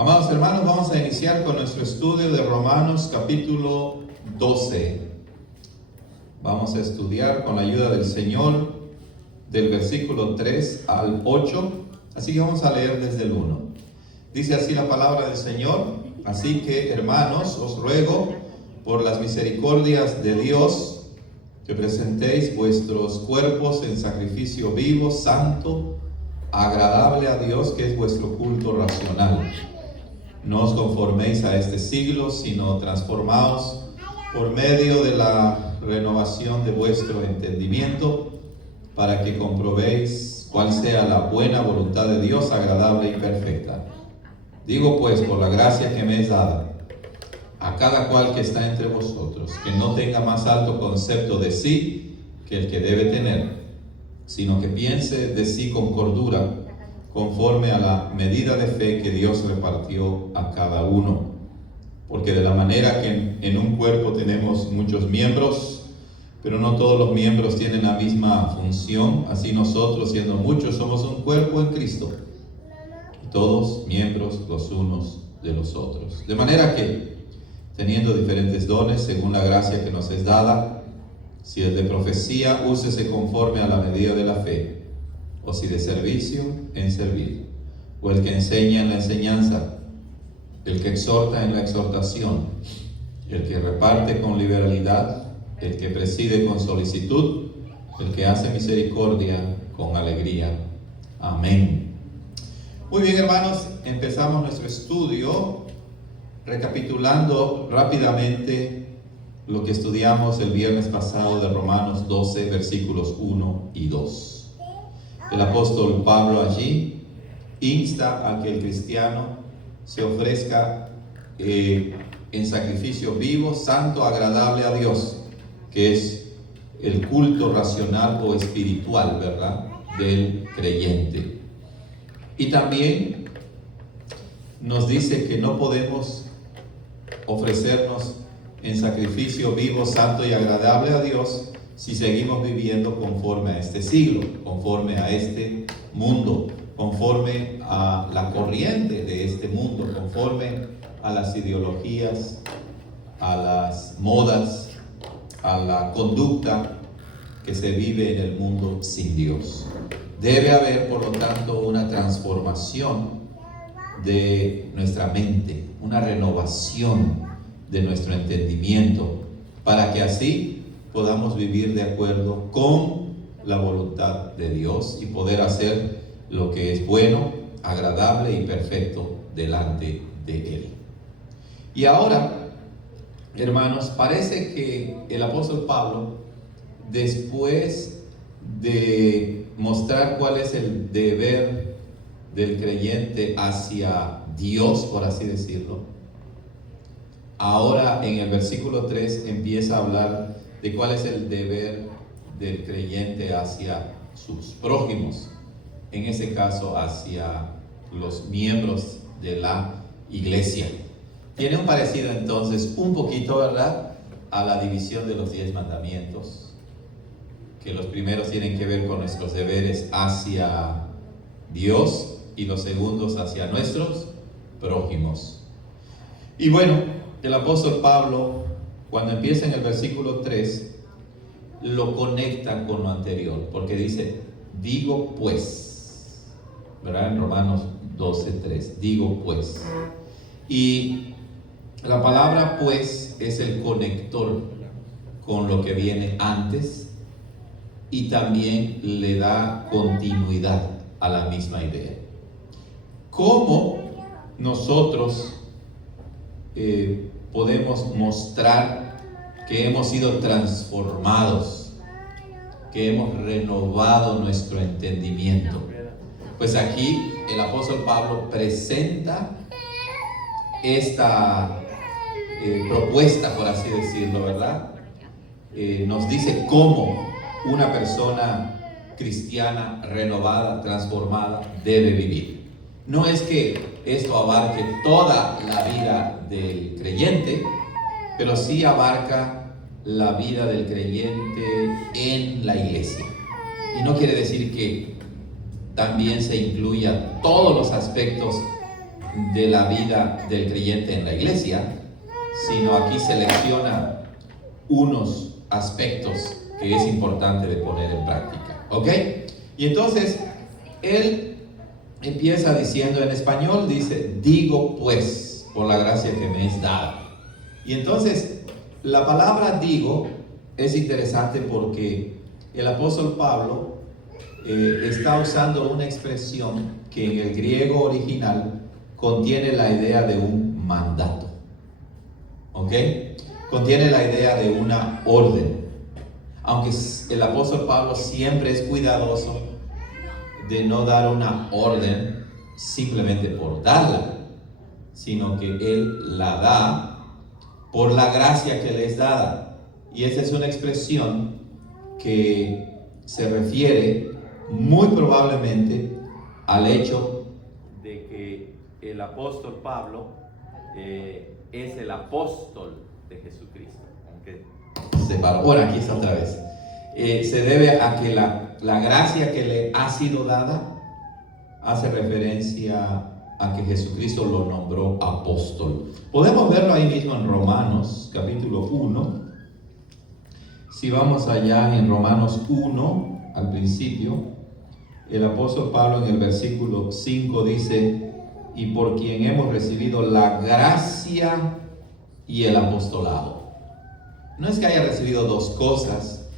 Amados hermanos, vamos a iniciar con nuestro estudio de Romanos capítulo 12. Vamos a estudiar con la ayuda del Señor del versículo 3 al 8. Así que vamos a leer desde el 1. Dice así la palabra del Señor: así que, hermanos, os ruego por las misericordias de Dios que presentéis vuestros cuerpos en sacrificio vivo, santo, agradable a Dios, que es vuestro culto racional. No os conforméis a este siglo, sino transformaos por medio de la renovación de vuestro entendimiento, para que comprobéis cuál sea la buena voluntad de Dios, agradable y perfecta. Digo pues, por la gracia que me es dada, a cada cual que está entre vosotros, que no tenga más alto concepto de sí que el que debe tener, sino que piense de sí con cordura, conforme a la medida de fe que Dios repartió a cada uno. Porque de la manera que en un cuerpo tenemos muchos miembros, pero no todos los miembros tienen la misma función, así nosotros, siendo muchos, somos un cuerpo en Cristo, todos miembros los unos de los otros. De manera que, teniendo diferentes dones según la gracia que nos es dada, si es de profecía, úsese conforme a la medida de la fe, o si de servicio, en servir, o el que enseña en la enseñanza, el que exhorta en la exhortación, el que reparte con liberalidad, el que preside con solicitud, el que hace misericordia con alegría. Amén. Muy bien, hermanos, empezamos nuestro estudio recapitulando rápidamente lo que estudiamos el viernes pasado de Romanos 12, versículos 1 y 2. El apóstol Pablo allí insta a que el cristiano se ofrezca en sacrificio vivo, santo, agradable a Dios, que es el culto racional o espiritual, ¿verdad?, del creyente. Y también nos dice que no podemos ofrecernos en sacrificio vivo, santo y agradable a Dios si seguimos viviendo conforme a este siglo, conforme a este mundo, conforme a la corriente de este mundo, conforme a las ideologías, a las modas, a la conducta que se vive en el mundo sin Dios. Debe haber, por lo tanto, una transformación de nuestra mente, una renovación de nuestro entendimiento, para que así podamos vivir de acuerdo con la voluntad de Dios y poder hacer lo que es bueno, agradable y perfecto delante de Él. Y ahora, hermanos, parece que el apóstol Pablo, después de mostrar cuál es el deber del creyente hacia Dios, por así decirlo, ahora en el versículo 3 empieza a hablar de cuál es el deber del creyente hacia sus prójimos, en ese caso hacia los miembros de la iglesia. Tiene un parecido entonces un poquito, ¿verdad?, a la división de los 10 mandamientos, que los primeros tienen que ver con nuestros deberes hacia Dios y los segundos hacia nuestros prójimos. Y bueno, el apóstol Pablo, cuando empieza en el versículo 3, lo conecta con lo anterior, porque dice, digo pues, ¿verdad? En Romanos 12:3, digo pues. Y la palabra pues es el conector con lo que viene antes y también le da continuidad a la misma idea. ¿Cómo nosotros podemos mostrar que hemos sido transformados, que hemos renovado nuestro entendimiento? Pues aquí el apóstol Pablo presenta esta propuesta, por así decirlo, ¿verdad? Nos dice cómo una persona cristiana renovada, transformada, debe vivir. No es que esto abarque toda la vida del creyente, pero sí abarca la vida del creyente en la iglesia. Y no quiere decir que también se incluya todos los aspectos de la vida del creyente en la iglesia, sino aquí selecciona unos aspectos que es importante de poner en práctica. ¿Ok? Y entonces, él empieza diciendo en español, dice, digo pues, por la gracia que me es dada. Y entonces, la palabra digo es interesante porque el apóstol Pablo está usando una expresión que en el griego original contiene la idea de un mandato. ¿Ok? Contiene la idea de una orden. Aunque el apóstol Pablo siempre es cuidadoso de no dar una orden simplemente por darla, sino que él la da por la gracia que le es dada. Y esa es una expresión que se refiere muy probablemente al hecho de que el apóstol Pablo es el apóstol de Jesucristo. Aunque bueno, aquí está otra vez. Se debe a que la gracia que le ha sido dada hace referencia a que Jesucristo lo nombró apóstol. Podemos verlo ahí mismo en Romanos capítulo 1. Si vamos allá en Romanos 1, al principio, el apóstol Pablo en el versículo 5 dice, y por quien hemos recibido la gracia y el apostolado. No es que haya recibido dos cosas.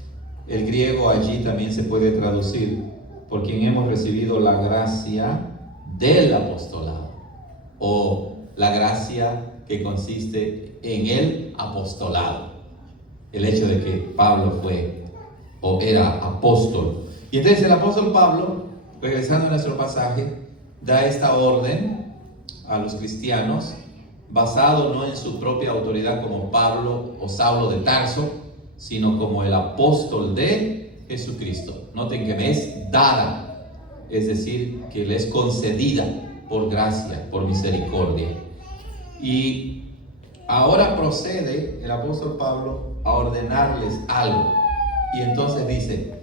El griego allí también se puede traducir, por quien hemos recibido la gracia del apostolado, o la gracia que consiste en el apostolado. El hecho de que Pablo fue o era apóstol. Y entonces el apóstol Pablo, regresando a nuestro pasaje, da esta orden a los cristianos, basado no en su propia autoridad como Pablo o Saulo de Tarso, sino como el apóstol de Jesucristo. Noten que me es dada, es decir, que le es concedida por gracia, por misericordia. Y ahora procede el apóstol Pablo a ordenarles algo. Y entonces dice,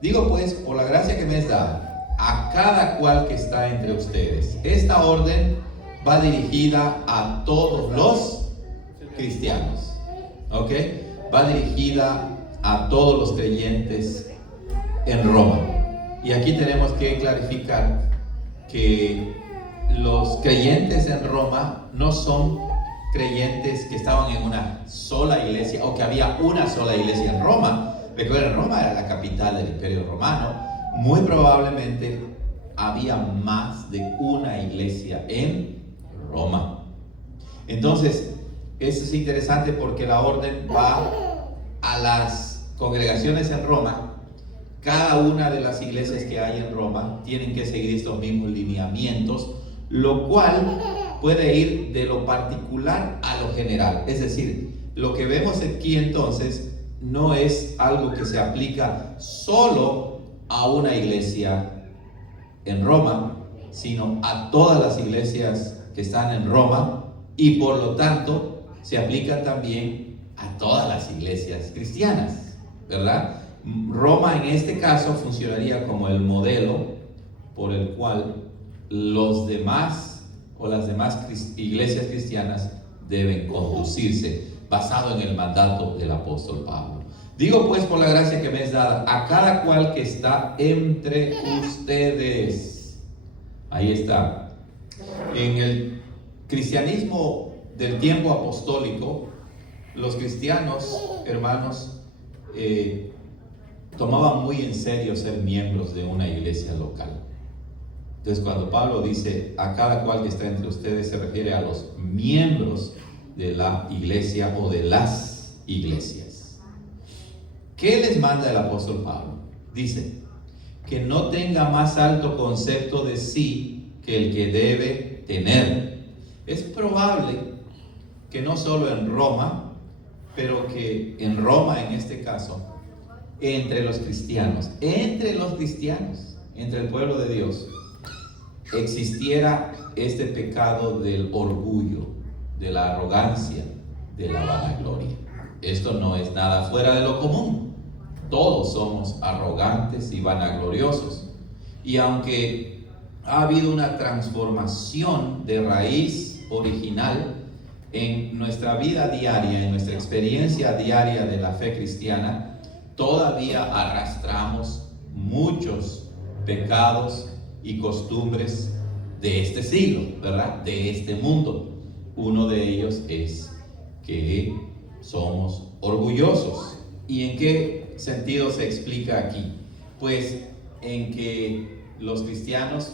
digo pues, por la gracia que me es dada, a cada cual que está entre ustedes. Esta orden va dirigida a todos los cristianos. ¿Ok? Va dirigida a todos los creyentes en Roma. Y aquí tenemos que clarificar que los creyentes en Roma no son creyentes que estaban en una sola iglesia o que había una sola iglesia en Roma. Recuerden, Roma era la capital del Imperio Romano. Muy probablemente había más de una iglesia en Roma. Entonces, eso es interesante porque la orden va a las congregaciones en Roma. Cada una de las iglesias que hay en Roma tienen que seguir estos mismos lineamientos, lo cual puede ir de lo particular a lo general. Es decir, lo que vemos aquí entonces no es algo que se aplica solo a una iglesia en Roma, sino a todas las iglesias que están en Roma, y por lo tanto se aplica también a todas las iglesias cristianas, ¿verdad? Roma en este caso funcionaría como el modelo por el cual los demás o las demás iglesias cristianas deben conducirse, basado en el mandato del apóstol Pablo. Digo pues, por la gracia que me es dada, a cada cual que está entre ustedes. Ahí está. En el cristianismo del tiempo apostólico, los cristianos, hermanos, tomaban muy en serio ser miembros de una iglesia local. Entonces, cuando Pablo dice a cada cual que está entre ustedes, se refiere a los miembros de la iglesia o de las iglesias. ¿Qué les manda el apóstol Pablo? Dice que no tenga más alto concepto de sí que el que debe tener. Es probable que no solo en Roma, pero que en Roma en este caso, entre los cristianos, entre el pueblo de Dios, existiera este pecado del orgullo, de la arrogancia, de la vanagloria. Esto no es nada fuera de lo común. Todos somos arrogantes y vanagloriosos. Y aunque ha habido una transformación de raíz original en nuestra vida diaria, en nuestra experiencia diaria de la fe cristiana. Todavía arrastramos muchos pecados y costumbres de este siglo, ¿verdad? De este mundo. Uno de ellos es que somos orgullosos. ¿Y en qué sentido se explica aquí? Pues en que los cristianos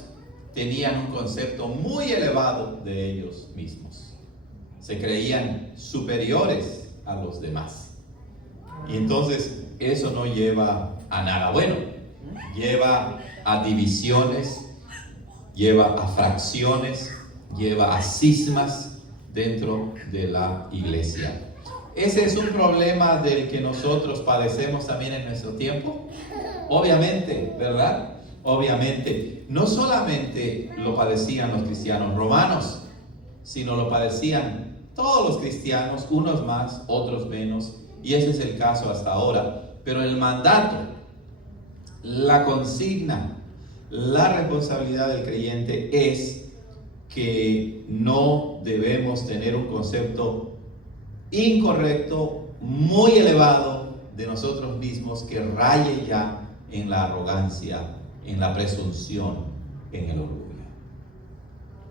tenían un concepto muy elevado de ellos mismos. Se creían superiores a los demás. Y entonces eso no lleva a nada bueno. Lleva a divisiones, lleva a fracciones, lleva a cismas dentro de la iglesia. Ese es un problema del que nosotros padecemos también en nuestro tiempo. Obviamente, ¿verdad? Obviamente, no solamente lo padecían los cristianos romanos, sino lo padecían todos los cristianos, unos más, otros menos, y ese es el caso hasta ahora. Pero el mandato, la consigna, la responsabilidad del creyente es que no debemos tener un concepto incorrecto, muy elevado de nosotros mismos, que raye ya en la arrogancia, en la presunción, en el orgullo.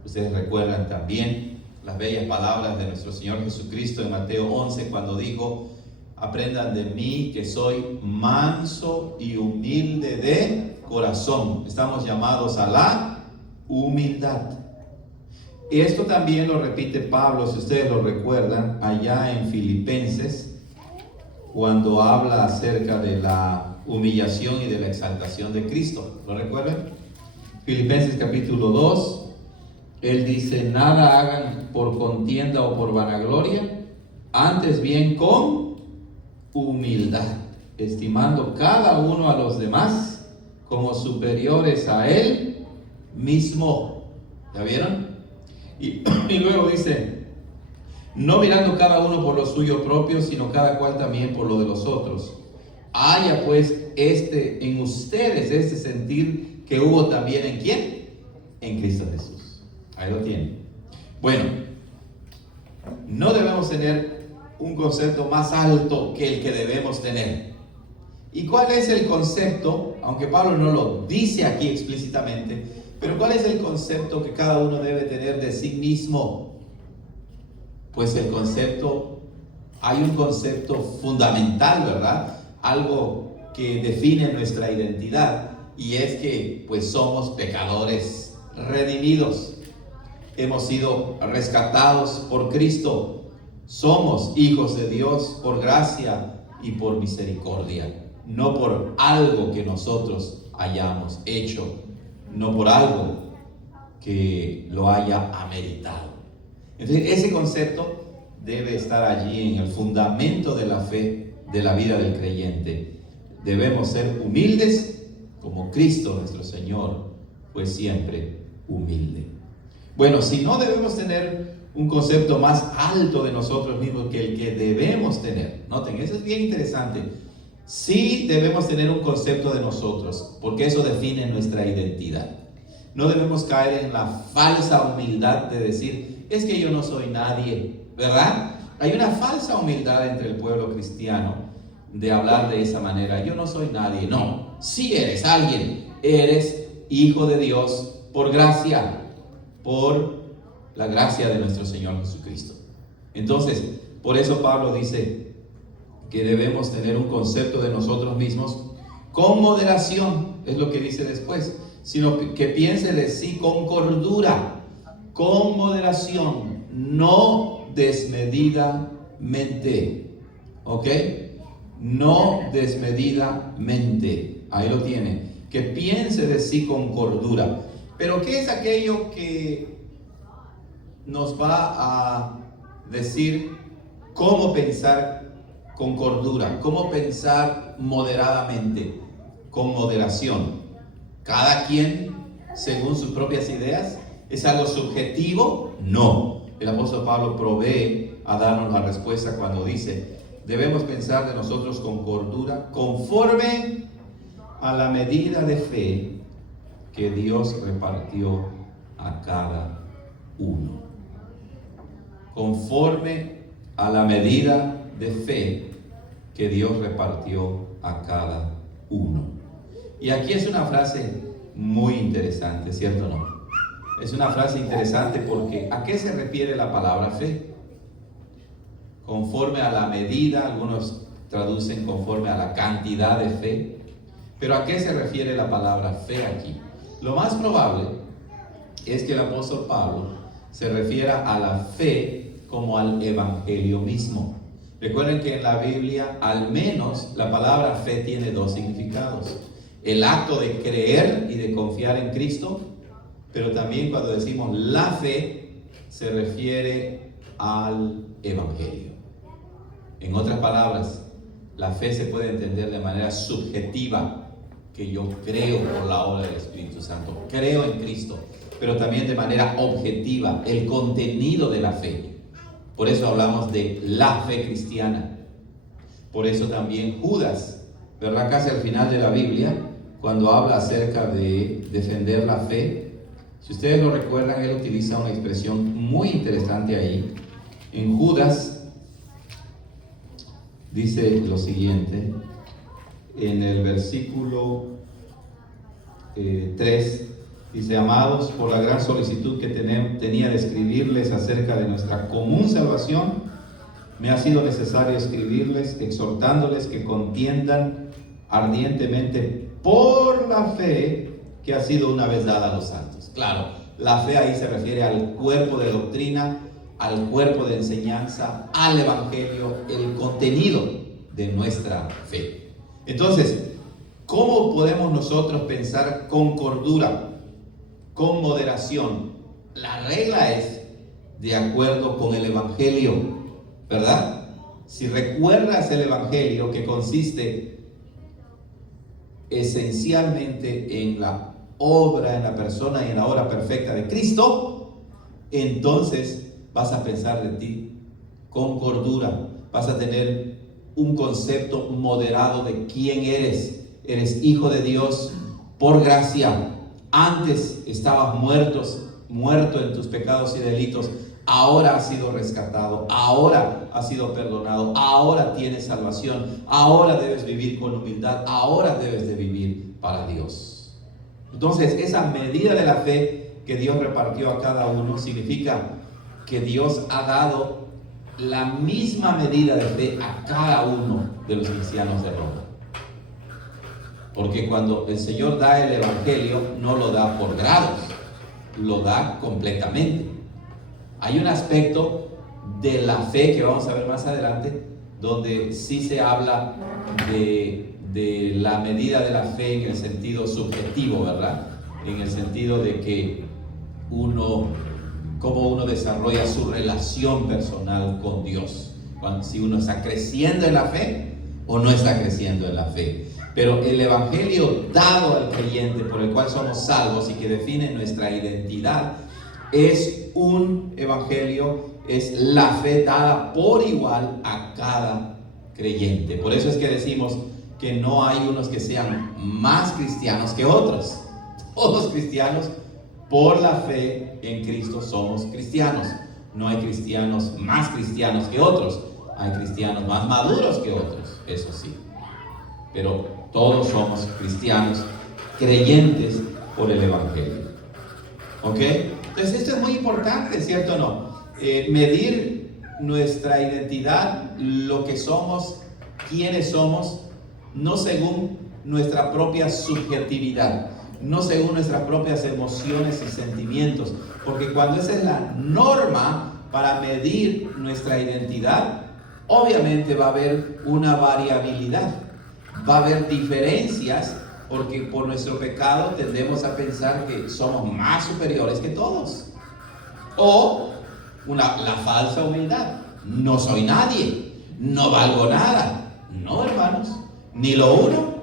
Ustedes recuerdan también las bellas palabras de nuestro Señor Jesucristo en Mateo 11, cuando dijo: aprendan de mí que soy manso y humilde de corazón. Estamos llamados a la humildad. Y esto también lo repite Pablo, si ustedes lo recuerdan, allá en Filipenses, cuando habla acerca de la humillación y de la exaltación de Cristo. ¿Lo recuerdan? Filipenses capítulo 2, él dice: nada hagan por contienda o por vanagloria, antes bien con humildad, estimando cada uno a los demás como superiores a él mismo. ¿Ya vieron? Y luego dice: no mirando cada uno por lo suyo propio, sino cada cual también por lo de los otros. Haya pues en ustedes este sentir que hubo también ¿en quién? En Cristo Jesús. Ahí lo tienen. Bueno, no debemos tener un concepto más alto que el que debemos tener. ¿Y cuál es el concepto? Aunque Pablo no lo dice aquí explícitamente, pero ¿cuál es el concepto que cada uno debe tener de sí mismo? Pues el concepto, hay un concepto fundamental, ¿verdad? Algo que define nuestra identidad, y es que pues somos pecadores redimidos. Hemos sido rescatados por Cristo. Somos hijos de Dios por gracia y por misericordia, no por algo que nosotros hayamos hecho, no por algo que lo haya ameritado. Entonces, ese concepto debe estar allí en el fundamento de la fe, de la vida del creyente. Debemos ser humildes como Cristo nuestro Señor fue siempre humilde. Bueno, si no debemos tener un concepto más alto de nosotros mismos que el que debemos tener. Noten, eso es bien interesante. Sí debemos tener un concepto de nosotros, porque eso define nuestra identidad. No debemos caer en la falsa humildad de decir: es que yo no soy nadie, ¿verdad? Hay una falsa humildad entre el pueblo cristiano de hablar de esa manera: yo no soy nadie. No, sí eres alguien. Eres hijo de Dios por gracia, por la gracia de nuestro Señor Jesucristo. Entonces, por eso Pablo dice que debemos tener un concepto de nosotros mismos con moderación, es lo que dice después, sino que piense de sí con cordura, con moderación, no desmedidamente. ¿Ok? No desmedidamente. Ahí lo tiene. Que piense de sí con cordura. Pero ¿qué es aquello que nos va a decir cómo pensar con cordura? ¿Cómo pensar moderadamente? Con moderación. ¿Cada quien según sus propias ideas? ¿Es algo subjetivo? No. El apóstol Pablo provee a darnos la respuesta cuando dice: debemos pensar de nosotros con cordura, conforme a la medida de fe que Dios repartió a cada uno, conforme a la medida de fe que Dios repartió a cada uno. Y aquí es una frase muy interesante, ¿cierto o no? Es una frase interesante porque ¿a qué se refiere la palabra fe? Conforme a la medida, algunos traducen conforme a la cantidad de fe, pero ¿a qué se refiere la palabra fe aquí? Lo más probable es que el apóstol Pablo se refiera a la fe como al evangelio mismo. Recuerden que en la Biblia al menos la palabra fe tiene dos significados: el acto de creer y de confiar en Cristo, pero también cuando decimos la fe se refiere al evangelio. En otras palabras, la fe se puede entender de manera subjetiva, que yo creo por la obra del Espíritu Santo, creo en Cristo, pero también de manera objetiva, el contenido de la fe. Por eso hablamos de la fe cristiana. Por eso también Judas, ¿verdad? Casi al final de la Biblia, cuando habla acerca de defender la fe, si ustedes lo recuerdan, él utiliza una expresión muy interesante ahí. En Judas dice lo siguiente, en el versículo 3, dice: amados, por la gran solicitud que tenía de escribirles acerca de nuestra común salvación, me ha sido necesario escribirles, exhortándoles que contiendan ardientemente por la fe que ha sido una vez dada a los santos. Claro, la fe ahí se refiere al cuerpo de doctrina, al cuerpo de enseñanza, al evangelio, el contenido de nuestra fe. Entonces, ¿cómo podemos nosotros pensar con cordura, con moderación? La regla es de acuerdo con el evangelio, ¿verdad? Si recuerdas el evangelio, que consiste esencialmente en la obra, en la persona y en la obra perfecta de Cristo, entonces vas a pensar de ti con cordura, vas a tener un concepto moderado de quién eres. Eres hijo de Dios por gracia. Antes estabas muerto en tus pecados y delitos. Ahora has sido rescatado, ahora has sido perdonado, ahora tienes salvación, ahora debes vivir con humildad, ahora debes de vivir para Dios. Entonces, esa medida de la fe que Dios repartió a cada uno significa que Dios ha dado la misma medida de fe a cada uno de los cristianos de Roma. Porque cuando el Señor da el evangelio, no lo da por grados, lo da completamente. Hay un aspecto de la fe que vamos a ver más adelante, donde sí se habla de la medida de la fe en el sentido subjetivo, ¿verdad? En el sentido de que cómo uno desarrolla su relación personal con Dios. Si uno está creciendo en la fe o no está creciendo en la fe. Pero el evangelio dado al creyente, por el cual somos salvos y que define nuestra identidad, es un evangelio, es la fe dada por igual a cada creyente. Por eso es que decimos que no hay unos que sean más cristianos que otros. Todos cristianos, por la fe en Cristo, somos cristianos. No hay cristianos más cristianos que otros. Hay cristianos más maduros que otros, eso sí. Pero todos somos cristianos, creyentes por el evangelio. ¿Ok? Entonces esto es muy importante, ¿cierto o no? Medir nuestra identidad, lo que somos, quiénes somos, no según nuestra propia subjetividad, no según nuestras propias emociones y sentimientos, porque cuando esa es la norma para medir nuestra identidad, obviamente va a haber una variabilidad, va a haber diferencias, porque por nuestro pecado tendemos a pensar que somos más superiores que todos. O la falsa humildad. No soy nadie, no valgo nada. No, hermanos, ni lo uno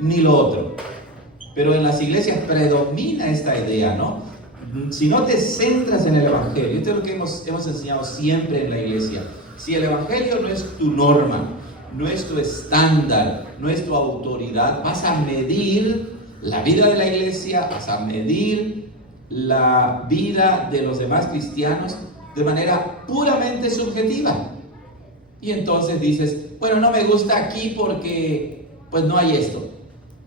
ni lo otro. Pero en las iglesias predomina esta idea, ¿no? Si no te centras en el evangelio, esto es lo que hemos enseñado siempre en la iglesia. Si el evangelio no es tu norma, no es tu estándar, no es tu autoridad, vas a medir la vida de la iglesia, hasta medir la vida de los demás cristianos de manera puramente subjetiva. Y entonces dices, bueno, no me gusta aquí porque pues no hay esto,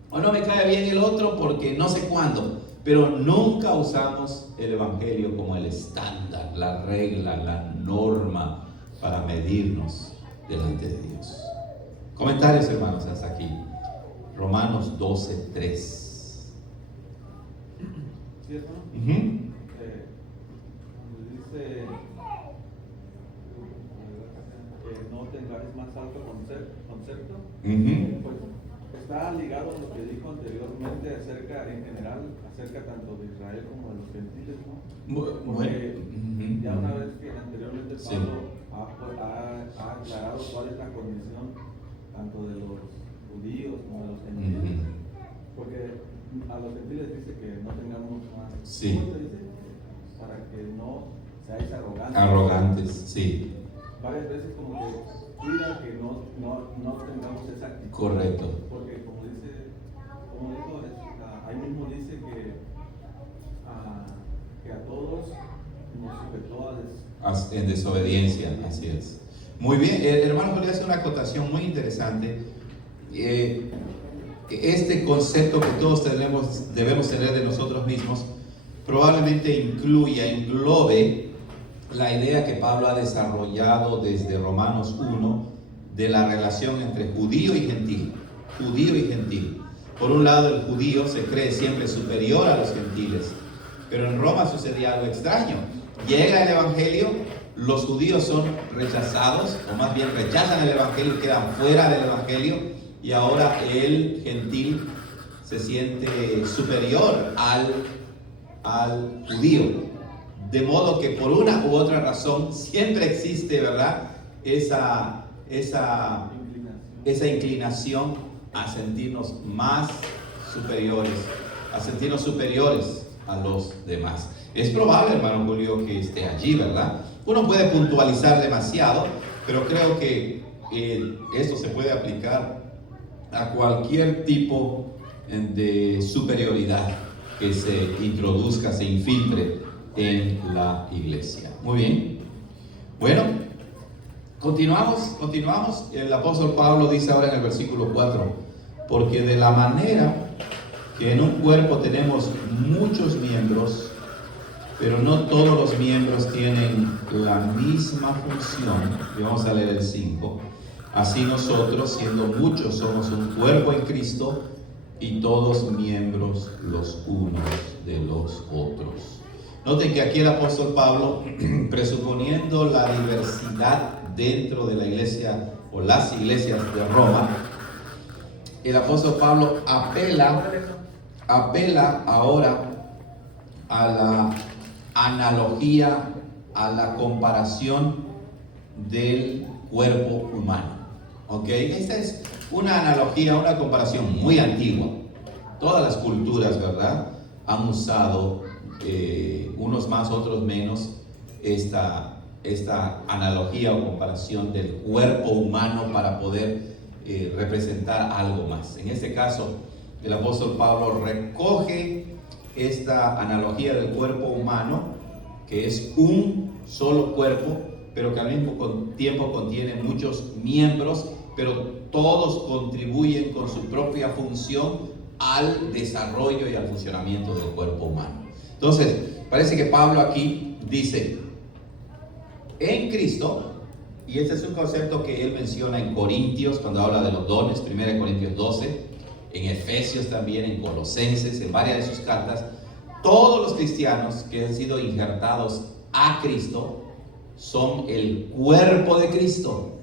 o no me cae bien el otro porque no sé cuándo, pero nunca usamos el evangelio como el estándar, la regla, la norma para medirnos delante de Dios. Comentarios, hermanos, hasta aquí. Romanos 12:3. ¿Sí, hermano? Dice que no tengáis más alto concepto. Pues está ligado a lo que dijo anteriormente en general, acerca tanto de Israel como de los gentiles, ¿no? Porque ya una vez que anteriormente Pablo ha aclarado cuál es la condición tanto de los judíos como de los gentiles, porque a los gentiles dice que no tengamos más, sí, ¿cómo se dice? Para que no seáis arrogantes. Arrogantes, sí. Varias veces como que cuida que no tengamos esa actitud. Correcto. Porque como dijo, ahí mismo dice que a todos nos sujetó en desobediencia, así es. Muy bien, hermano, quería hacer una acotación muy interesante. Este concepto que todos debemos tener de nosotros mismos probablemente englobe la idea que Pablo ha desarrollado desde Romanos 1 de la relación entre judío y gentil. Judío y gentil. Por un lado, el judío se cree siempre superior a los gentiles, pero en Roma sucedía algo extraño. Llega el evangelio, los judíos son rechazados, o más bien rechazan el evangelio y quedan fuera del evangelio, y ahora el gentil se siente superior al judío. De modo que por una u otra razón siempre existe, ¿verdad?, esa inclinación a sentirnos más superiores, a sentirnos superiores a los demás. Es probable, hermano Julio, que esté allí, ¿verdad? Uno puede puntualizar demasiado, pero creo que esto se puede aplicar a cualquier tipo de superioridad que se introduzca, se infiltre en la iglesia. Muy bien. Bueno, continuamos. El apóstol Pablo dice ahora en el versículo 4, porque de la manera que en un cuerpo tenemos muchos miembros, pero no todos los miembros tienen la misma función, y vamos a leer el 5, así nosotros, siendo muchos, somos un cuerpo en Cristo, y todos miembros los unos de los otros. Noten que aquí el apóstol Pablo, presuponiendo la diversidad dentro de la iglesia o las iglesias de Roma, el apóstol Pablo apela ahora a la analogía, a la comparación del cuerpo humano. ¿Ok? Esta es una analogía, una comparación muy antigua. Todas las culturas, ¿verdad?, han usado, unos más, otros menos, esta analogía o comparación del cuerpo humano para poder representar algo más. En este caso, el apóstol Pablo recoge esta analogía del cuerpo humano, que es un solo cuerpo, pero que al mismo tiempo contiene muchos miembros, pero todos contribuyen con su propia función al desarrollo y al funcionamiento del cuerpo humano. Entonces, parece que Pablo aquí dice, en Cristo, y este es un concepto que él menciona en Corintios, cuando habla de los dones, 1 Corintios 12, en Efesios también, en Colosenses, en varias de sus cartas, todos los cristianos que han sido injertados a Cristo son el cuerpo de Cristo.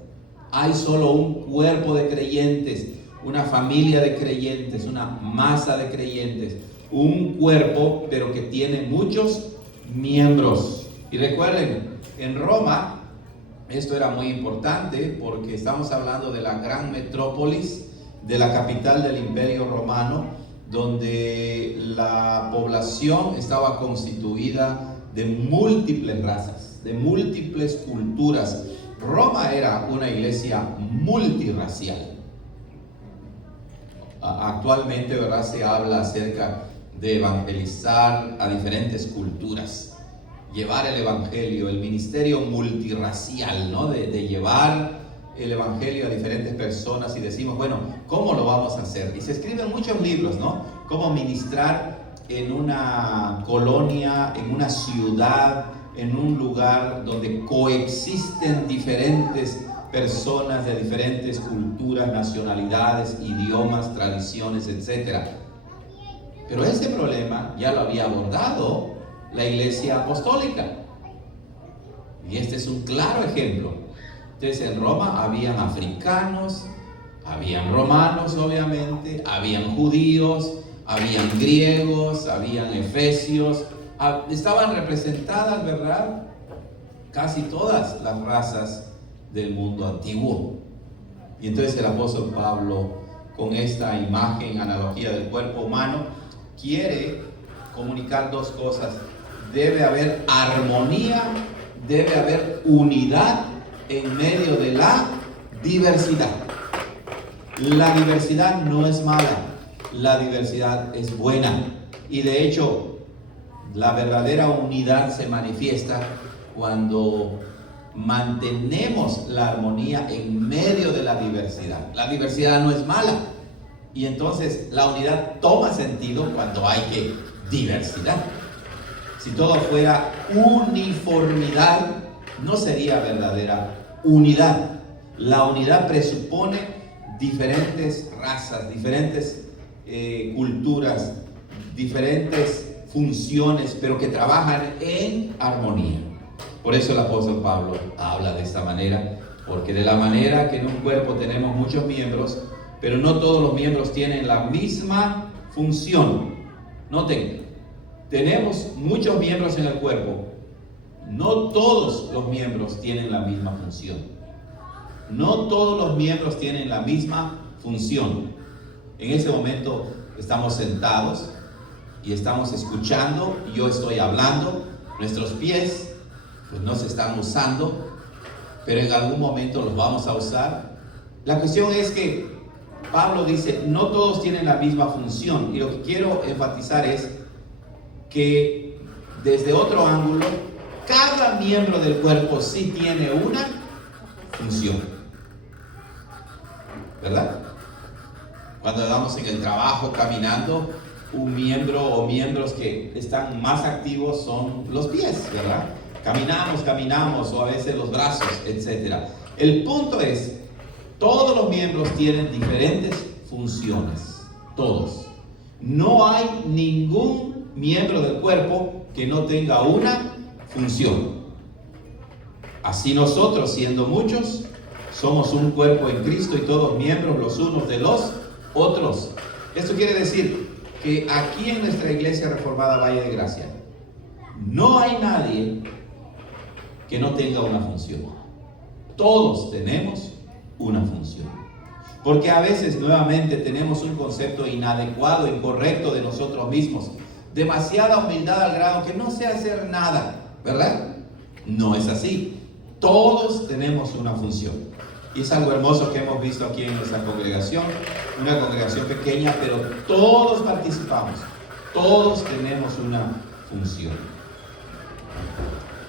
Hay solo un cuerpo de creyentes, una familia de creyentes, una masa de creyentes, un cuerpo, pero que tiene muchos miembros. Y recuerden, en Roma, esto era muy importante porque estamos hablando de la gran metrópolis, de la capital del Imperio Romano, donde la población estaba constituida de múltiples razas, de múltiples culturas. Roma era una iglesia multirracial. Actualmente, ¿verdad?, se habla acerca de evangelizar a diferentes culturas, llevar el evangelio, el ministerio multirracial, ¿no? De llevar el evangelio a diferentes personas, y decimos, bueno, ¿cómo lo vamos a hacer? Y se escriben muchos libros, ¿no? Cómo ministrar en una colonia, en una ciudad, en un lugar donde coexisten diferentes personas de diferentes culturas, nacionalidades, idiomas, tradiciones, etc. Pero ese problema ya lo había abordado la Iglesia Apostólica. Y este es un claro ejemplo. Entonces, en Roma habían africanos, habían romanos, obviamente, habían judíos, habían griegos, habían efesios, estaban representadas, ¿verdad?, casi todas las razas del mundo antiguo. Y entonces el apóstol Pablo, con esta imagen, analogía del cuerpo humano, quiere comunicar dos cosas. Debe haber armonía, debe haber unidad en medio de la diversidad. La diversidad no es mala, la diversidad es buena. Y de hecho, la verdadera unidad se manifiesta cuando mantenemos la armonía en medio de la diversidad. La diversidad no es mala, y entonces la unidad toma sentido cuando hay diversidad. Si todo fuera uniformidad, no sería verdadera unidad. La unidad presupone diferentes razas, diferentes culturas, diferentes funciones, pero que trabajan en armonía. Por eso el apóstol Pablo habla de esta manera, porque de la manera que en un cuerpo tenemos muchos miembros, pero no todos los miembros tienen la misma función. Noten, tenemos muchos miembros en el cuerpo, no todos los miembros tienen la misma función. No todos los miembros tienen la misma función. En ese momento estamos sentados y estamos escuchando, y yo estoy hablando, nuestros pies pues no se están usando, pero en algún momento los vamos a usar. La cuestión es que Pablo dice, no todos tienen la misma función, y lo que quiero enfatizar es que desde otro ángulo, cada miembro del cuerpo sí tiene una función, ¿verdad? Cuando vamos en el trabajo caminando, un miembro o miembros que están más activos son los pies, ¿verdad? Caminamos, o a veces los brazos, etc. El punto es, todos los miembros tienen diferentes funciones, todos. No hay ningún miembro del cuerpo que no tenga una función. Así nosotros, siendo muchos, somos un cuerpo en Cristo, y todos miembros los unos de los otros. Esto quiere decir que aquí en nuestra Iglesia Reformada Valle de Gracia no hay nadie que no tenga una función. Todos tenemos una función. Porque a veces nuevamente tenemos un concepto inadecuado, incorrecto de nosotros mismos. Demasiada humildad al grado que no sé hacer nada, ¿verdad? No es así. Todos tenemos una función. Y es algo hermoso que hemos visto aquí en nuestra congregación. Una congregación pequeña, pero todos participamos. Todos tenemos una función.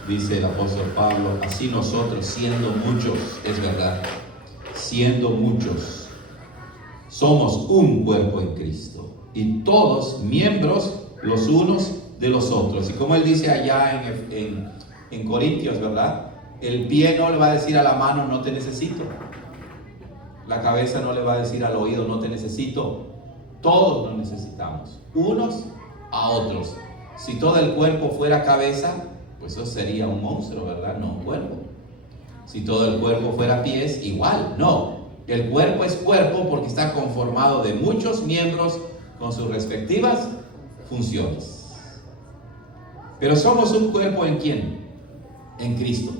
Dice el apóstol Pablo, así nosotros, siendo muchos, es verdad, siendo muchos, somos un cuerpo en Cristo, y todos miembros los unos de los otros. Y como él dice allá en Corintios, ¿verdad? El pie no le va a decir a la mano, no te necesito. La cabeza no le va a decir al oído, no te necesito. Todos nos necesitamos, unos a otros. Si todo el cuerpo fuera cabeza, pues eso sería un monstruo, ¿verdad? No un cuerpo. Si todo el cuerpo fuera pies, igual, no. El cuerpo es cuerpo porque está conformado de muchos miembros con sus respectivas funciones. Pero somos un cuerpo ¿en quién? En Cristo.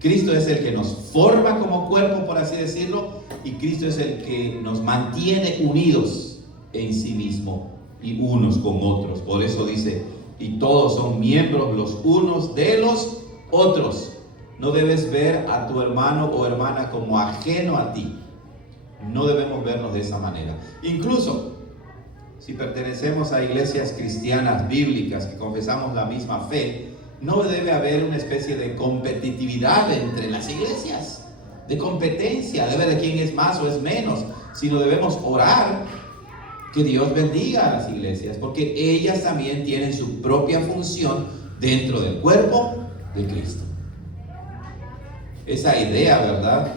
Cristo es el que nos forma como cuerpo, por así decirlo, y Cristo es el que nos mantiene unidos en sí mismo y unos con otros. Por eso dice, y todos son miembros los unos de los otros. No debes ver a tu hermano o hermana como ajeno a ti. No debemos vernos de esa manera. Incluso, si pertenecemos a iglesias cristianas bíblicas que confesamos la misma fe, no debe haber una especie de competitividad entre las iglesias, de competencia, de ver de quién es más o es menos, sino debemos orar que Dios bendiga a las iglesias, porque ellas también tienen su propia función dentro del cuerpo de Cristo. Esa idea, ¿verdad?,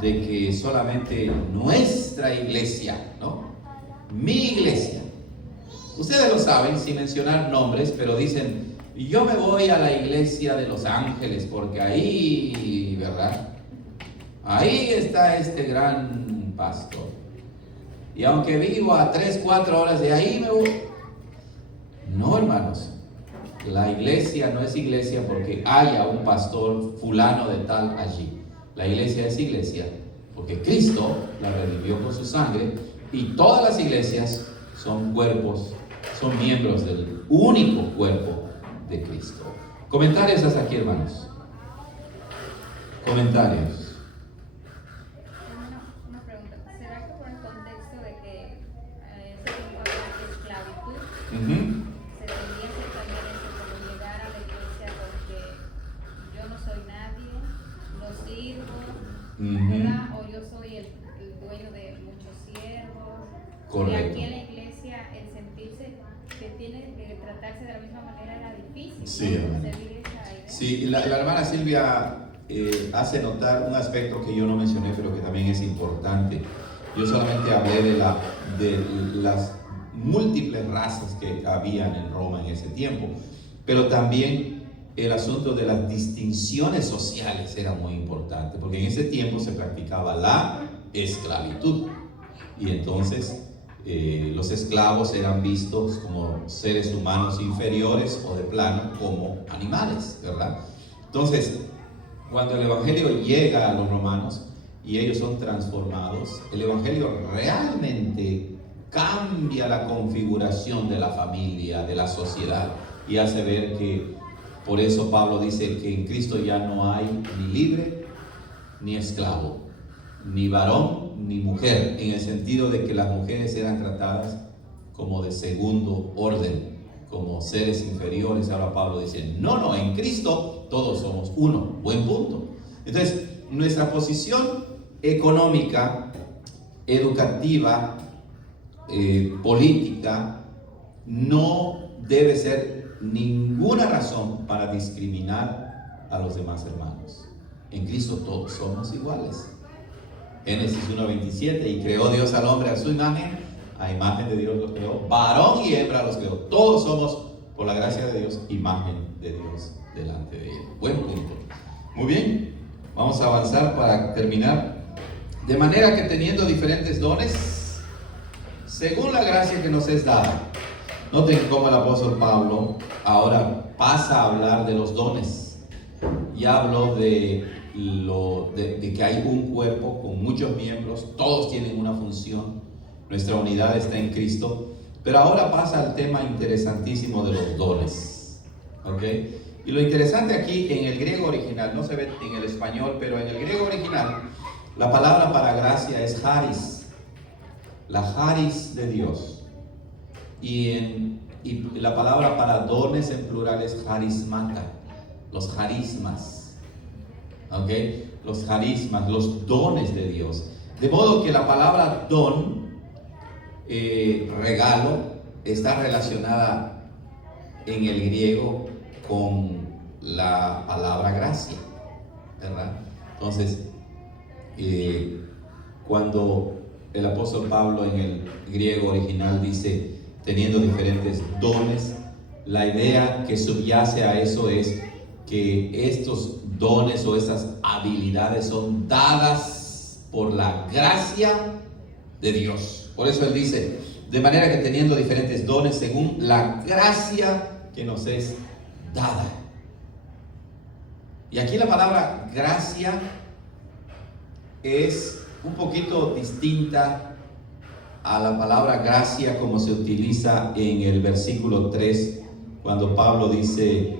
de que solamente nuestra iglesia, ¿no?, mi iglesia. Ustedes lo saben sin mencionar nombres, pero dicen, yo me voy a la iglesia de Los Ángeles porque ahí, ¿verdad?, ahí está este gran pastor. Y aunque vivo a 3-4 horas de ahí me voy. No, hermanos. La iglesia no es iglesia porque haya un pastor fulano de tal allí. La iglesia es iglesia porque Cristo la redimió con su sangre, y todas las iglesias son cuerpos, son miembros del único cuerpo de Cristo. Comentarios hasta aquí, hermanos. Comentarios. Una pregunta. ¿Será que por el contexto de que ese tiempo había esclavitud, se tendría que también eso, como llegar a la iglesia porque yo no soy nadie, no sirvo, ¿verdad? O yo soy el dueño de muchos siervos? Correcto. Y aquí en la iglesia el sentirse que tiene que tratarse de la misma manera era difícil. Sí, ¿no? hermano. Concebir esa idea. Sí, la hermana Silvia hace notar un aspecto que yo no mencioné, pero que también es importante. Yo solamente hablé de las múltiples razas que habían en Roma en ese tiempo, pero también el asunto de las distinciones sociales era muy importante, porque en ese tiempo se practicaba la esclavitud, y entonces los esclavos eran vistos como seres humanos inferiores o de plano como animales, ¿verdad? Entonces, cuando el evangelio llega a los romanos y ellos son transformados, el evangelio realmente cambia la configuración de la familia, de la sociedad, y hace ver que, por eso Pablo dice que en Cristo ya no hay ni libre ni esclavo, ni varón ni mujer, en el sentido de que las mujeres eran tratadas como de segundo orden, como seres inferiores. Ahora Pablo dice, no, en Cristo todos somos uno. Buen punto. Entonces, nuestra posición económica, educativa, política, no debe ser ninguna razón para discriminar a los demás hermanos. En Cristo todos somos iguales. Génesis 1:27, y creó Dios al hombre a su imagen, a imagen de Dios los creó, varón y hembra los creó. Todos somos, por la gracia de Dios, imagen de Dios delante de él. Buen punto. Muy bien, vamos a avanzar para terminar. De manera que teniendo diferentes dones, según la gracia que nos es dada. Noten cómo el apóstol Pablo ahora pasa a hablar de los dones. Ya habló de que hay un cuerpo con muchos miembros, todos tienen una función, nuestra unidad está en Cristo, pero ahora pasa al tema interesantísimo de los dones, ¿ok? Y lo interesante aquí en el griego original, no se ve en el español, pero en el griego original, la palabra para gracia es charis, la charis de Dios, y la palabra para dones en plural es charismata, los charismas. ¿Ok? Los carismas, los dones de Dios. De modo que la palabra don, regalo, está relacionada en el griego con la palabra gracia, ¿verdad? Entonces, cuando el apóstol Pablo en el griego original dice teniendo diferentes dones, la idea que subyace a eso es que estos dones o estas habilidades son dadas por la gracia de Dios. Por eso él dice, de manera que teniendo diferentes dones según la gracia que nos es dada. Y aquí la palabra gracia es un poquito distinta a la palabra gracia como se utiliza en el versículo 3, cuando Pablo dice,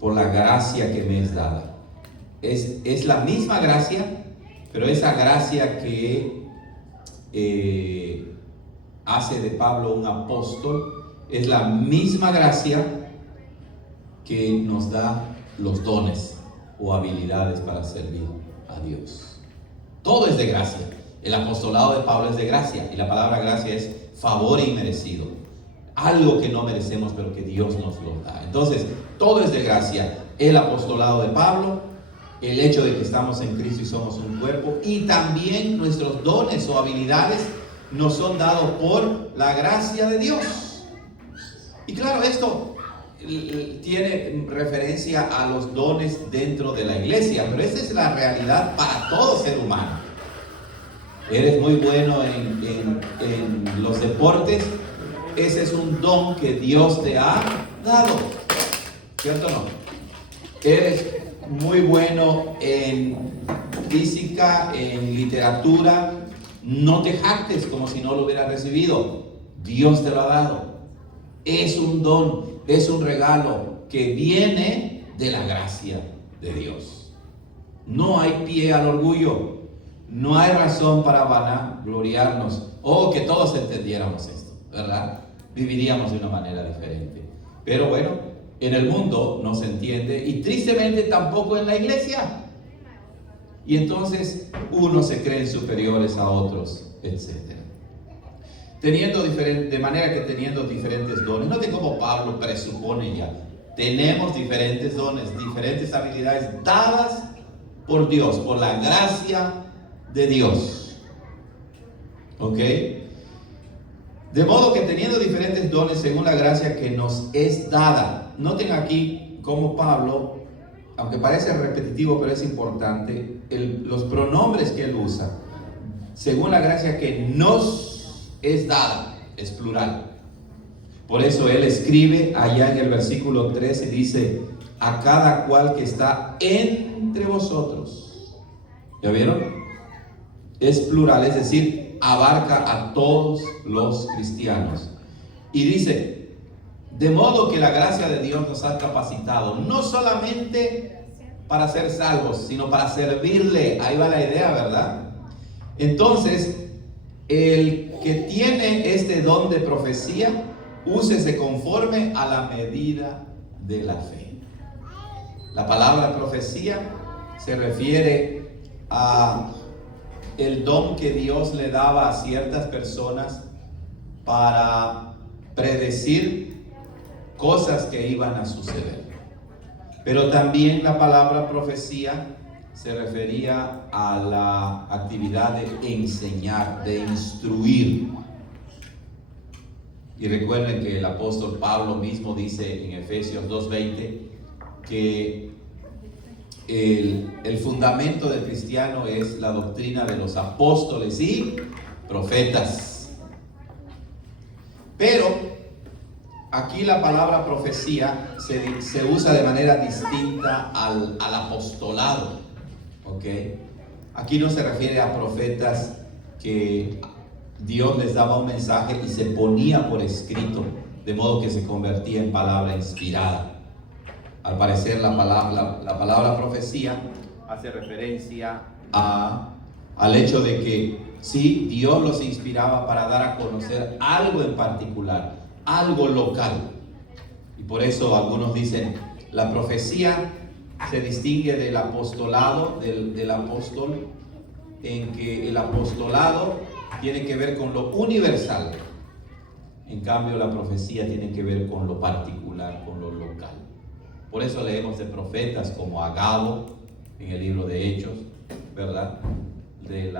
por la gracia que me es dada. Es la misma gracia, pero esa gracia que hace de Pablo un apóstol, es la misma gracia que nos da los dones o habilidades para servir a Dios. Todo es de gracia. El apostolado de Pablo es de gracia, y la palabra gracia es favor inmerecido, algo que no merecemos pero que Dios nos lo da. Entonces todo es de gracia. El apostolado de Pablo, el hecho de que estamos en Cristo y somos un cuerpo, y también nuestros dones o habilidades nos son dados por la gracia de Dios. Y claro, esto tiene referencia a los dones dentro de la iglesia, pero esa es la realidad para todo ser humano. Eres muy bueno en los deportes, ese es un don que Dios te ha dado, ¿cierto o no? Eres muy bueno en física, en literatura, no te jactes como si no lo hubieras recibido. Dios te lo ha dado. Es un don, es un regalo que viene de la gracia de Dios. No hay pie al orgullo, no hay razón para vanagloriarnos o que todos entendiéramos esto, ¿verdad? Viviríamos de una manera diferente. Pero bueno, en el mundo no se entiende, y tristemente tampoco en la iglesia. Y entonces unos se creen superiores a otros, etc. De manera que teniendo diferentes dones, noten cómo Pablo presupone ya, tenemos diferentes dones, diferentes habilidades dadas por Dios, por la gracia de Dios. ¿Ok? De modo que teniendo diferentes dones según la gracia que nos es dada. Noten aquí cómo Pablo, aunque parece repetitivo, pero es importante, los pronombres que él usa, según la gracia que nos es dada, es plural. Por eso él escribe allá en el versículo 13, dice, a cada cual que está entre vosotros. ¿Ya vieron? Es plural, es decir, abarca a todos los cristianos. Y dice, de modo que la gracia de Dios nos ha capacitado, no solamente para ser salvos, sino para servirle. Ahí va la idea, ¿verdad? Entonces, el que tiene este don de profecía, úsese conforme a la medida de la fe. La palabra profecía se refiere a el don que Dios le daba a ciertas personas para predecir cosas que iban a suceder. Pero también la palabra profecía se refería a la actividad de enseñar, de instruir. Y recuerden que el apóstol Pablo mismo dice en Efesios 2:20 que el fundamento del cristiano es la doctrina de los apóstoles y profetas. Pero aquí la palabra profecía se usa de manera distinta al apostolado. ¿Okay? Aquí no se refiere a profetas que Dios les daba un mensaje y se ponía por escrito, de modo que se convertía en palabra inspirada. Al parecer la palabra profecía hace referencia al hecho de que sí, Dios los inspiraba para dar a conocer algo en particular, algo local. Y por eso algunos dicen, la profecía se distingue del apostolado, del apóstol, en que el apostolado tiene que ver con lo universal. En cambio, la profecía tiene que ver con lo particular, con lo local. Por eso leemos de profetas como Agabo en el libro de Hechos, ¿verdad? De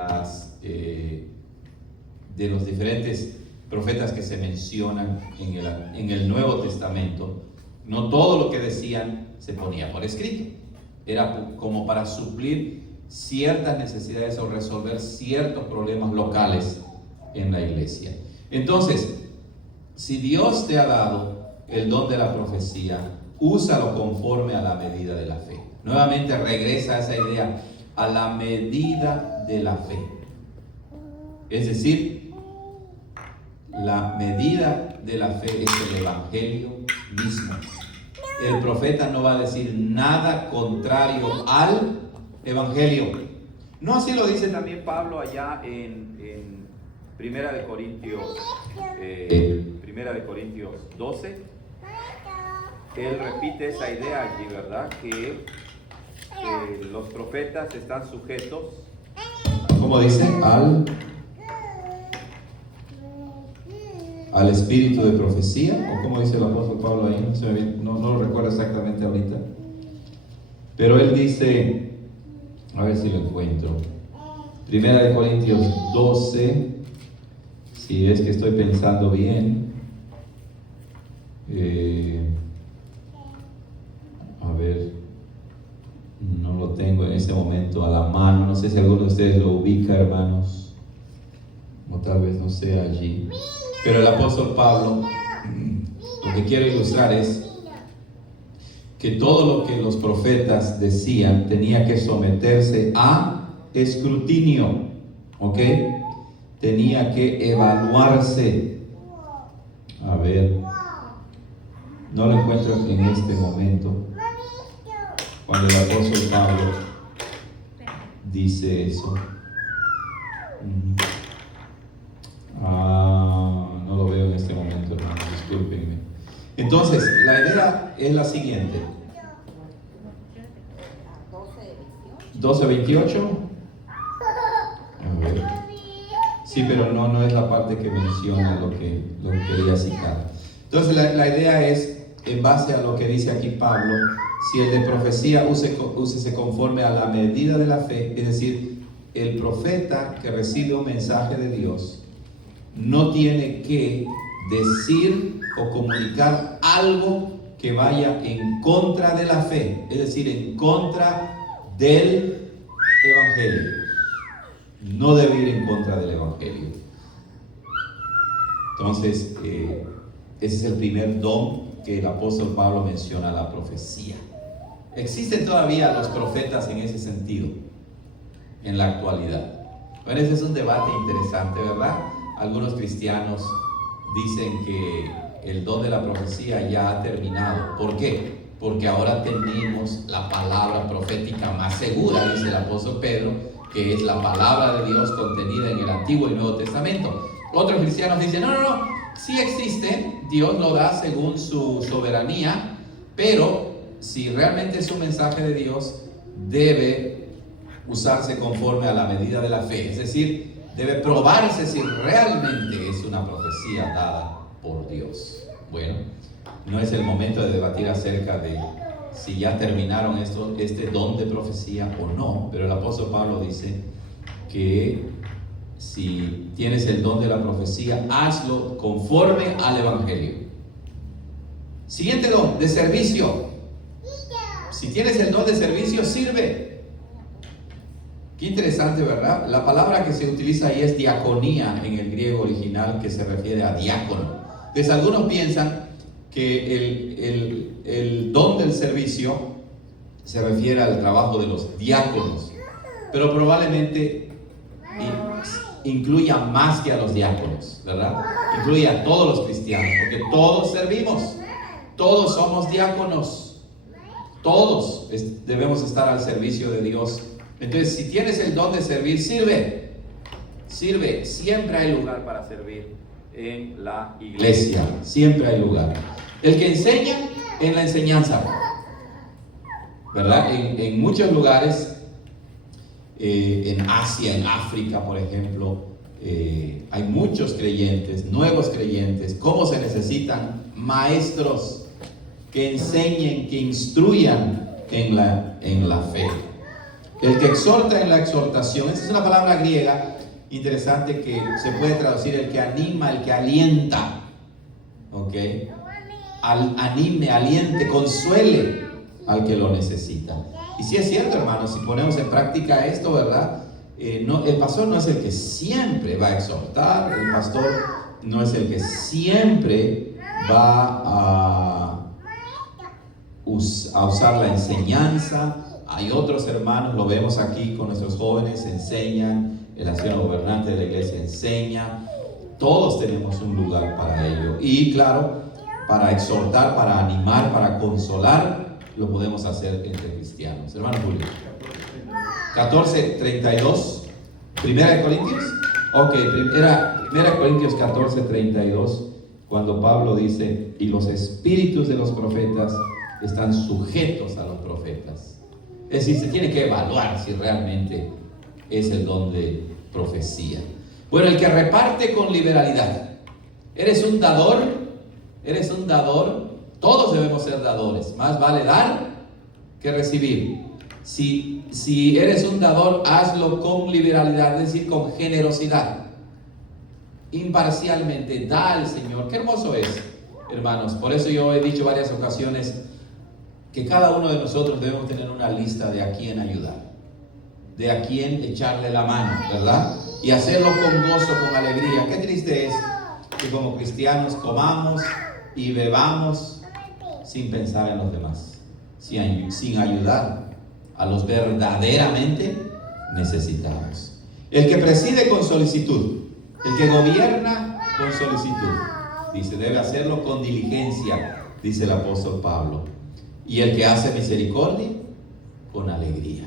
los diferentes profetas que se mencionan en el Nuevo Testamento. No todo lo que decían se ponía por escrito. Era como para suplir ciertas necesidades o resolver ciertos problemas locales en la iglesia. Entonces, si Dios te ha dado el don de la profecía, úsalo conforme a la medida de la fe. Nuevamente regresa a esa idea, a la medida de la fe. Es decir, la medida de la fe es el evangelio mismo. El profeta no va a decir nada contrario al evangelio. No así lo dice también Pablo allá en Primera de Corintios 12, él repite esa idea allí, ¿verdad? Que los profetas están sujetos. ¿Cómo dice? Al espíritu de profecía, o como dice el apóstol Pablo ahí, no lo recuerdo exactamente ahorita, pero él dice, a ver si lo encuentro, Primera de Corintios 12, si es que estoy pensando bien, a ver, no lo tengo en este momento a la mano, no sé si alguno de ustedes lo ubica, hermanos, o tal vez no sea allí. Pero el apóstol Pablo, lo que quiero ilustrar es que todo lo que los profetas decían tenía que someterse a escrutinio, ¿ok? Tenía que evaluarse. A ver, no lo encuentro en este momento, cuando el apóstol Pablo dice eso. No lo veo en este momento, hermano, discúlpenme. Entonces, la idea es la siguiente. 12:28. A ver. Sí, pero no es la parte que menciona lo que quería citar. Entonces, la idea es, en base a lo que dice aquí Pablo, si el de profecía úsese conforme a la medida de la fe, es decir, el profeta que recibe un mensaje de Dios no tiene que decir o comunicar algo que vaya en contra de la fe, es decir, en contra del Evangelio. No debe ir en contra del Evangelio. Entonces, ese es el primer don que el apóstol Pablo menciona, la profecía. Existen todavía los profetas en ese sentido, en la actualidad. Bueno, ese es un debate interesante, ¿verdad? Algunos cristianos dicen que el don de la profecía ya ha terminado. ¿Por qué? Porque ahora tenemos la palabra profética más segura, dice el apóstol Pedro, que es la palabra de Dios contenida en el Antiguo y Nuevo Testamento. Otros cristianos dicen, no, sí existe, Dios lo da según su soberanía, pero si realmente es un mensaje de Dios, debe usarse conforme a la medida de la fe, es decir, debe probarse si realmente es una profecía dada por Dios. Bueno, no es el momento de debatir acerca de si ya terminaron este don de profecía o no, pero el apóstol Pablo dice que si tienes el don de la profecía, hazlo conforme al Evangelio. Siguiente don, de servicio. Si tienes el don de servicio, sirve. Qué interesante, ¿verdad? La palabra que se utiliza ahí es diaconía en el griego original, que se refiere a diácono. Entonces algunos piensan que el don del servicio se refiere al trabajo de los diáconos, pero probablemente incluya más que a los diáconos, ¿verdad? Incluye a todos los cristianos, porque todos servimos, todos somos diáconos, todos debemos estar al servicio de Dios. Entonces, si tienes el don de servir, sirve, siempre hay lugar para servir en la iglesia, siempre hay lugar. El que enseña, en la enseñanza, ¿verdad? En muchos lugares, en Asia, en África, por ejemplo, hay muchos creyentes, nuevos creyentes. ¿Cómo se necesitan maestros que enseñen, que instruyan en la fe? El que exhorta en la exhortación, esa es una palabra griega interesante que se puede traducir el que anima, el que alienta, ¿ok? Anime, aliente, consuele al que lo necesita. Y si es cierto, hermanos, si ponemos en práctica esto, ¿verdad? El pastor no es el que siempre va a exhortar, el pastor no es el que siempre va a usar la enseñanza. Hay otros hermanos, lo vemos aquí con nuestros jóvenes, enseñan, el anciano gobernante de la iglesia enseña. Todos tenemos un lugar para ello. Y claro, para exhortar, para animar, para consolar, lo podemos hacer entre cristianos. Hermano Julio. 14:32. Primera de Corintios. Ok, 1 Corintios 14:32, cuando Pablo dice, y los espíritus de los profetas están sujetos a los profetas. Es decir, se tiene que evaluar si realmente es el don de profecía. Bueno, el que reparte con liberalidad. ¿Eres un dador? ¿Eres un dador? Todos debemos ser dadores. Más vale dar que recibir. Si eres un dador, hazlo con liberalidad, es decir, con generosidad. Imparcialmente, da al Señor. Qué hermoso es, hermanos. Por eso yo he dicho varias ocasiones que cada uno de nosotros debemos tener una lista de a quién ayudar, de a quién echarle la mano, ¿verdad? Y hacerlo con gozo, con alegría. Qué triste es que como cristianos comamos y bebamos sin pensar en los demás, sin ayudar a los verdaderamente necesitados. El que preside con solicitud, el que gobierna con solicitud, dice, debe hacerlo con diligencia, dice el apóstol Pablo. Y el que hace misericordia, con alegría.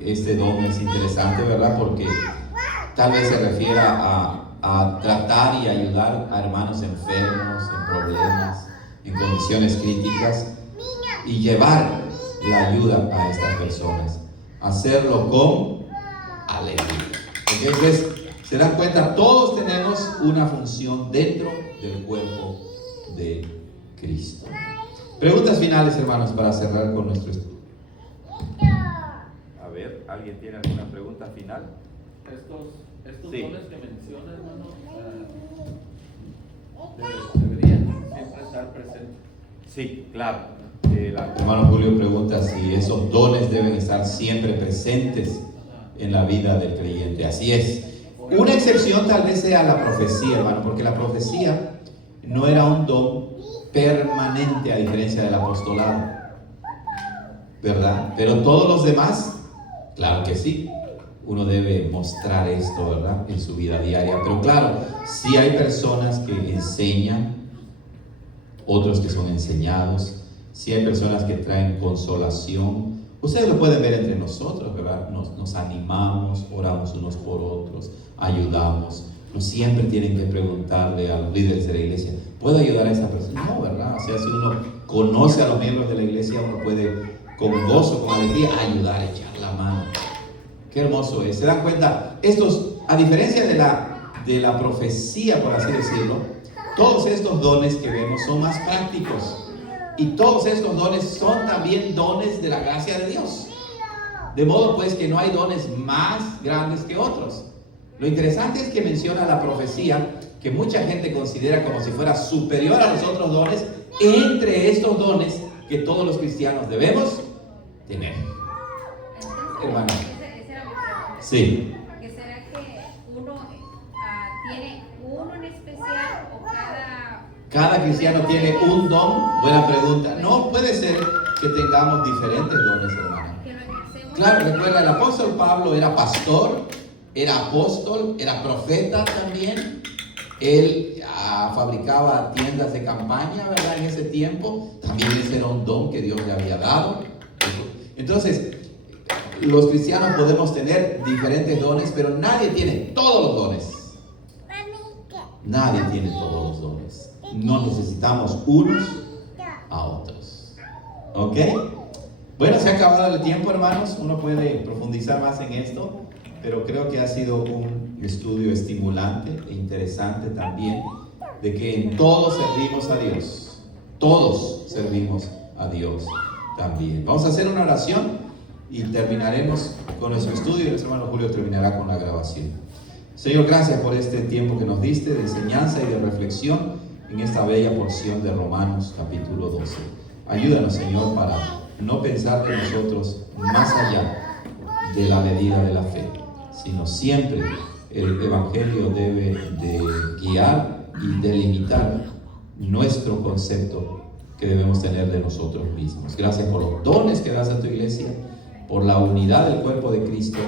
Este don es interesante, ¿verdad? Porque tal vez se refiera a tratar y ayudar a hermanos enfermos, en problemas, en condiciones críticas, y llevar la ayuda a estas personas. Hacerlo con alegría. Entonces, se dan cuenta, todos tenemos una función dentro del cuerpo de Cristo. Preguntas finales, hermanos, para cerrar con nuestro estudio. A ver, ¿alguien tiene alguna pregunta final? Estos Sí. dones que menciona, hermano, deberían siempre estar presentes. Sí, claro. Hermano Julio pregunta si esos dones deben estar siempre presentes en la vida del creyente. Así es. Una excepción tal vez sea la profecía, hermano, porque la profecía no era un don permanente a diferencia del apostolado, ¿verdad? Pero todos los demás, claro que sí. Uno debe mostrar esto, ¿verdad?, en su vida diaria. Pero claro, sí hay personas que enseñan, otros que son enseñados. Sí hay personas que traen consolación. Ustedes lo pueden ver entre nosotros, ¿verdad? Nos animamos, oramos unos por otros, ayudamos. No siempre tienen que preguntarle a los líderes de la iglesia, ¿puedo ayudar a esa persona? No, ¿verdad? O sea, si uno conoce a los miembros de la iglesia, uno puede con gozo, con alegría, ayudar, echar la mano. Qué hermoso es. ¿Se dan cuenta? Estos, a diferencia de la profecía, por así decirlo, todos estos dones que vemos son más prácticos. Y todos estos dones son también dones de la gracia de Dios. De modo pues que no hay dones más grandes que otros. Lo interesante es que menciona la profecía, que mucha gente considera como si fuera superior a los otros dones, entre estos dones que todos los cristianos debemos tener. Entonces, Hermano. esa era mi pregunta. Sí. ¿Que será que uno tiene uno en especial o ¿Cada cristiano tiene un don? Buena pregunta. No, puede ser que tengamos diferentes dones, hermano. que lo ejercemos? Claro, recuerda, el apóstol Pablo era pastor, era apóstol, era profeta también. Él fabricaba tiendas de campaña, ¿verdad? En ese tiempo. También ese era un don que Dios le había dado. Entonces, los cristianos podemos tener diferentes dones, pero nadie tiene todos los dones. Nadie tiene todos los dones. No necesitamos unos a otros. ¿Ok? Bueno, se ha acabado el tiempo, hermanos. Uno puede profundizar más en esto, pero creo que ha sido un estudio estimulante e interesante también, de que en todos servimos a Dios. Todos servimos a Dios también. Vamos a hacer una oración y terminaremos con nuestro estudio, y nuestro hermano Julio terminará con la grabación. Señor, gracias por este tiempo que nos diste de enseñanza y de reflexión en esta bella porción de Romanos capítulo 12. Ayúdanos, Señor, para no pensar de nosotros más allá de la medida de la fe, sino siempre el Evangelio debe de guiar y delimitar nuestro concepto que debemos tener de nosotros mismos. Gracias por los dones que das a tu iglesia, por la unidad del cuerpo de Cristo,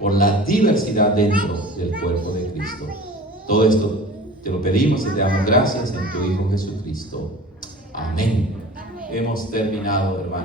por la diversidad dentro del cuerpo de Cristo. Todo esto te lo pedimos y te damos gracias en tu Hijo Jesucristo. Amén. Hemos terminado, hermanos.